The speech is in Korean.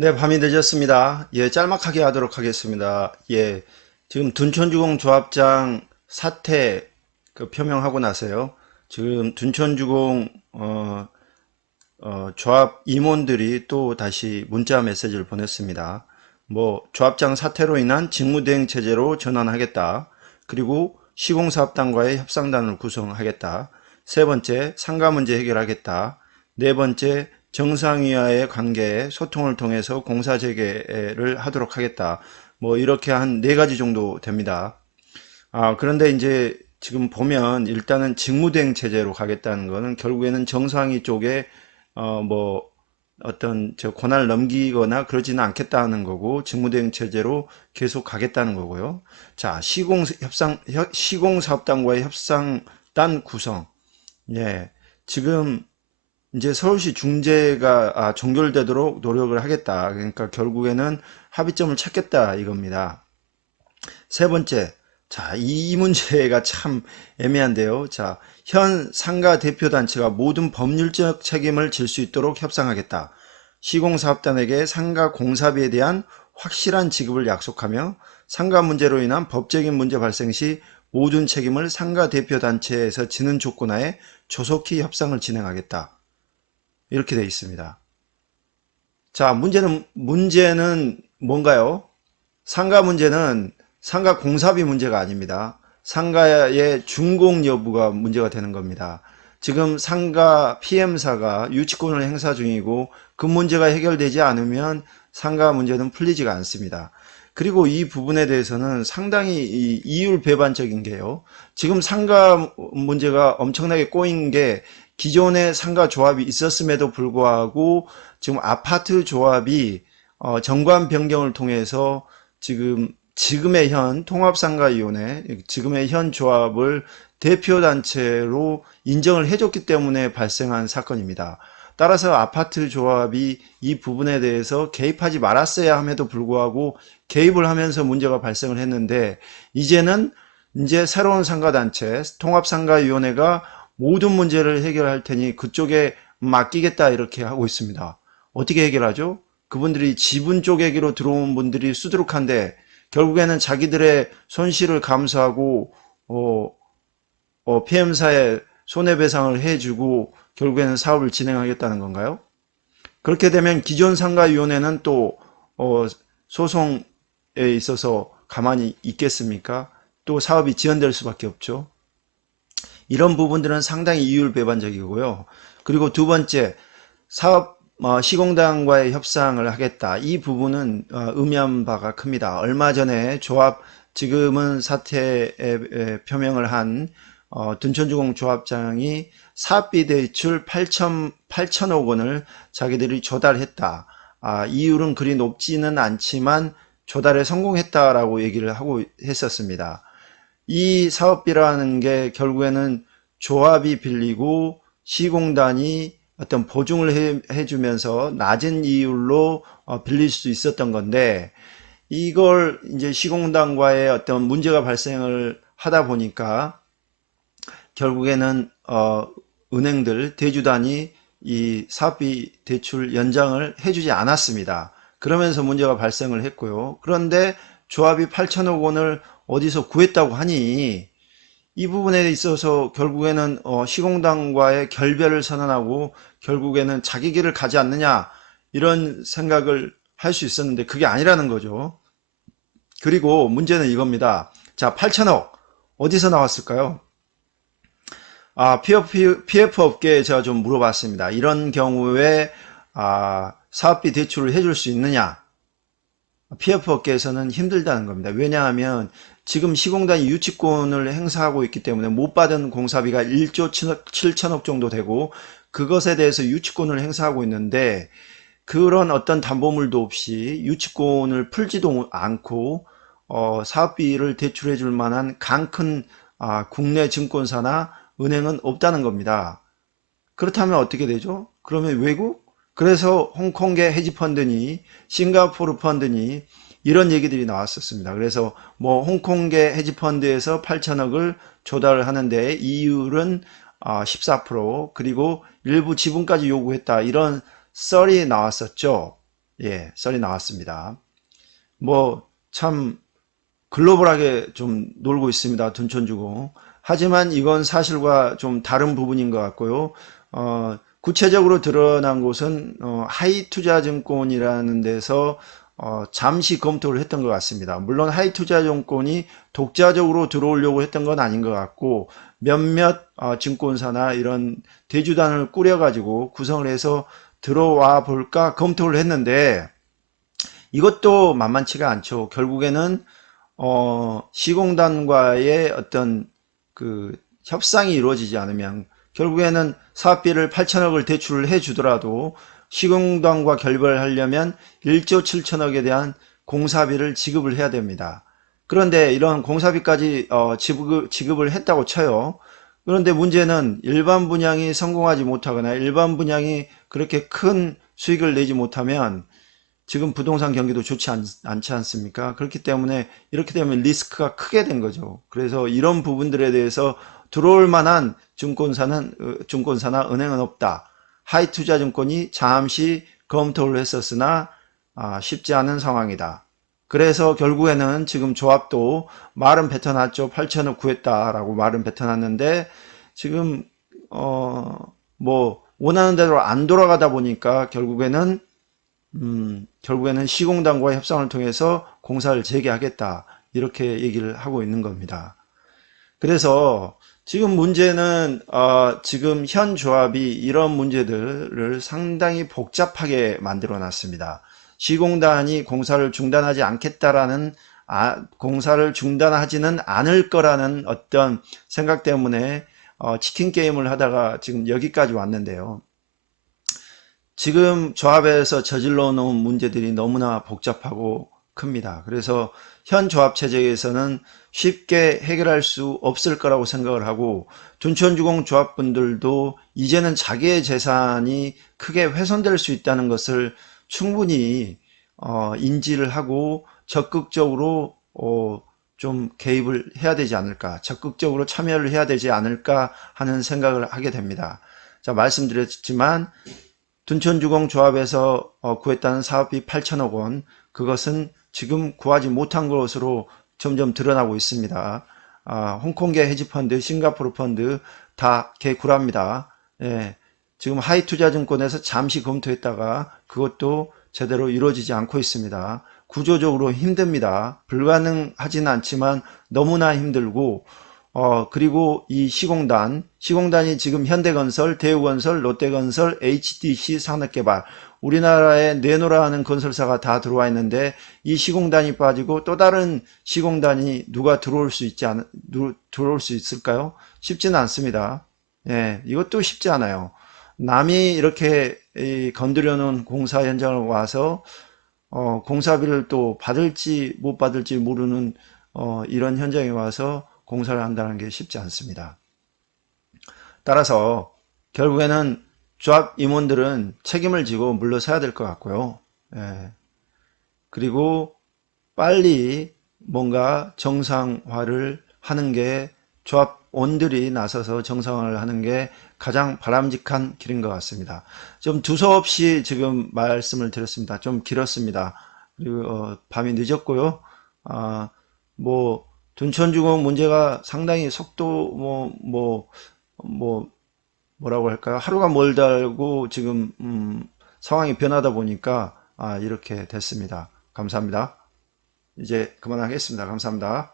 네, 밤이 늦었습니다. 예, 짤막하게 하도록 하겠습니다. 예, 지금 둔촌주공 조합장 사퇴 표명하고 나서요. 지금 둔촌주공 조합 임원들이 또 다시 문자 메시지를 보냈습니다. 뭐 조합장 사퇴로 인한 직무대행 체제로 전환하겠다. 그리고 시공사업단과의 협상단을 구성하겠다. 세 번째, 상가 문제 해결하겠다. 네 번째, 정상위와의 관계에 소통을 통해서 공사 재개를 하도록 하겠다. 뭐 이렇게 한 네 가지 정도 됩니다. 그런데 이제 지금 보면 일단은 직무대행 체제로 가겠다는 거는 결국에는 정상위 쪽에 뭐 어떤 저 권한을 넘기거나 그러지는 않겠다는 거고 직무대행 체제로 계속 가겠다는 거고요. 자, 시공사업단과의 협상단 구성. 예. 지금 이제 서울시 중재가 종결되도록 노력을 하겠다. 그러니까 결국에는 합의점을 찾겠다 이겁니다. 세 번째, 자, 이 문제가 참 애매한데요. 자, 현 상가 대표단체가 모든 법률적 책임을 질 수 있도록 협상하겠다. 시공사업단에게 상가 공사비에 대한 확실한 지급을 약속하며 상가 문제로 인한 법적인 문제 발생 시 모든 책임을 상가 대표단체에서 지는 조건하에 조속히 협상을 진행하겠다. 이렇게 되어 있습니다. 자, 문제는 뭔가요? 상가 문제는 상가 공사비 문제가 아닙니다. 상가의 준공 여부가 문제가 되는 겁니다. 지금 상가 PM사가 유치권을 행사 중이고 그 문제가 해결되지 않으면 상가 문제는 풀리지가 않습니다. 그리고 이 부분에 대해서는 상당히 이율 배반적인 게요. 지금 상가 문제가 엄청나게 꼬인 게 기존의 상가 조합이 있었음에도 불구하고 지금 아파트 조합이 정관 변경을 통해서 지금의 현 통합상가위원회, 지금의 현 조합을 대표단체로 인정을 해줬기 때문에 발생한 사건입니다. 따라서 아파트 조합이 이 부분에 대해서 개입하지 말았어야 함에도 불구하고 개입을 하면서 문제가 발생을 했는데 이제는 이제 새로운 상가단체, 통합상가위원회가 모든 문제를 해결할 테니 그쪽에 맡기겠다 이렇게 하고 있습니다. 어떻게 해결하죠? 그분들이 지분 쪼개기로 들어온 분들이 수두룩한데 결국에는 자기들의 손실을 감수하고 PM사에 손해배상을 해주고 결국에는 사업을 진행하겠다는 건가요? 그렇게 되면 기존 상가위원회는 또 소송에 있어서 가만히 있겠습니까? 또 사업이 지연될 수밖에 없죠. 이런 부분들은 상당히 이율배반적이고요. 그리고 두 번째, 사업 시공단과의 협상을 하겠다. 이 부분은 의미한 바가 큽니다. 얼마 전에 조합 지금은 사퇴 표명을 한 둔촌주공 조합장이 사업비 대출 8천억 원을 자기들이 조달했다. 이율은 그리 높지는 않지만 조달에 성공했다라고 얘기를 하고 했었습니다. 이 사업비라는 게 결국에는 조합이 빌리고 시공단이 어떤 보증을 해주면서 낮은 이율로 빌릴 수 있었던 건데 이걸 이제 시공단과의 어떤 문제가 발생을 하다 보니까 결국에는 은행들 대주단이 이 사업비 대출 연장을 해주지 않았습니다. 그러면서 문제가 발생을 했고요. 그런데 조합이 8천억 원을 어디서 구했다고 하니 이 부분에 있어서 결국에는 시공단과의 결별을 선언하고 결국에는 자기 길을 가지 않느냐 이런 생각을 할 수 있었는데 그게 아니라는 거죠. 그리고 문제는 이겁니다. 자, 8천억 어디서 나왔을까요? PF 업계에 제가 좀 물어봤습니다. 이런 경우에 사업비 대출을 해줄 수 있느냐? PF 업계에서는 힘들다는 겁니다. 왜냐하면 지금 시공단이 유치권을 행사하고 있기 때문에 못 받은 공사비가 1조 7천억 정도 되고 그것에 대해서 유치권을 행사하고 있는데 그런 어떤 담보물도 없이 유치권을 풀지도 않고 사업비를 대출해 줄 만한 강큰 국내 증권사나 은행은 없다는 겁니다. 그렇다면 어떻게 되죠? 그러면 외국? 그래서 홍콩계 헤지펀드니 싱가포르 펀드니 이런 얘기들이 나왔었습니다. 그래서 뭐 홍콩계 헤지펀드에서 8천억을 조달을 하는데 이율은 14% 그리고 일부 지분까지 요구했다. 이런 썰이 나왔었죠. 예, 썰이 나왔습니다. 뭐 참 글로벌하게 좀 놀고 있습니다. 둔촌주공. 하지만 이건 사실과 좀 다른 부분인 것 같고요. 구체적으로 드러난 곳은 하이투자증권이라는 데서 잠시 검토를 했던 것 같습니다. 물론 하이투자증권이 독자적으로 들어오려고 했던 건 아닌 것 같고 몇몇 증권사나 이런 대주단을 꾸려가지고 구성을 해서 들어와 볼까 검토를 했는데 이것도 만만치가 않죠. 결국에는 시공단과의 어떤 그 협상이 이루어지지 않으면 결국에는 사업비를 8천억을 대출을 해 주더라도 시공단과 결별하려면 1조 7천억에 대한 공사비를 지급을 해야 됩니다. 그런데 이런 공사비까지 지급을 했다고 쳐요. 그런데 문제는 일반 분양이 성공하지 못하거나 일반 분양이 그렇게 큰 수익을 내지 못하면 지금 부동산 경기도 좋지 않지 않습니까? 그렇기 때문에 이렇게 되면 리스크가 크게 된 거죠. 그래서 이런 부분들에 대해서 들어올 만한 증권사나 은행은 없다. 하이투자증권이 잠시 검토를 했었으나 쉽지 않은 상황이다. 그래서 결국에는 지금 조합도 말은 뱉어놨죠. 8천억 구했다라고 말은 뱉어놨는데 지금 뭐 원하는 대로 안 돌아가다 보니까 결국에는 시공단과의 협상을 통해서 공사를 재개하겠다. 이렇게 얘기를 하고 있는 겁니다. 그래서 지금 문제는 지금 현 조합이 이런 문제들을 상당히 복잡하게 만들어 놨습니다. 시공단이 공사를 중단하지 않겠다라는 공사를 중단하지는 않을 거라는 어떤 생각 때문에 치킨 게임을 하다가 지금 여기까지 왔는데요. 지금 조합에서 저질러 놓은 문제들이 너무나 복잡하고 큽니다. 그래서 현 조합 체제에서는 쉽게 해결할 수 없을 거라고 생각을 하고 둔촌주공 조합분들도 이제는 자기의 재산이 크게 훼손될 수 있다는 것을 충분히 인지를 하고 적극적으로 좀 개입을 해야 되지 않을까, 적극적으로 참여를 해야 되지 않을까 하는 생각을 하게 됩니다. 자, 말씀드렸지만 둔촌주공조합에서 구했다는 사업비 8천억 원, 그것은 지금 구하지 못한 것으로 점점 드러나고 있습니다. 홍콩계 헤지펀드, 싱가포르 펀드 다 개구랍니다. 예, 지금 하이투자증권에서 잠시 검토했다가 그것도 제대로 이루어지지 않고 있습니다. 구조적으로 힘듭니다. 불가능하지는 않지만 너무나 힘들고 그리고 이 시공단이 지금 현대건설, 대우건설, 롯데건설, HDC 산업개발, 우리나라에 내노라하는 건설사가 다 들어와 있는데 이 시공단이 빠지고 또 다른 시공단이 누가 들어올 수 있을까요? 쉽지는 않습니다. 예, 이것도 쉽지 않아요. 남이 이렇게 건드려 놓은 공사 현장을 와서 공사비를 또 받을지 못 받을지 모르는 이런 현장에 와서 공사를 한다는 게 쉽지 않습니다. 따라서 결국에는 조합 임원들은 책임을 지고 물러서야 될 것 같고요. 예. 그리고 빨리 뭔가 정상화를 하는 게 조합원들이 나서서 정상화를 하는 게 가장 바람직한 길인 것 같습니다. 좀 두서없이 지금 말씀을 드렸습니다. 좀 길었습니다. 그리고 밤이 늦었고요. 뭐 둔촌주공 문제가 상당히 속도 뭐라고 할까요? 하루가 멀다고 지금 상황이 변하다 보니까 이렇게 됐습니다. 감사합니다. 이제 그만하겠습니다. 감사합니다.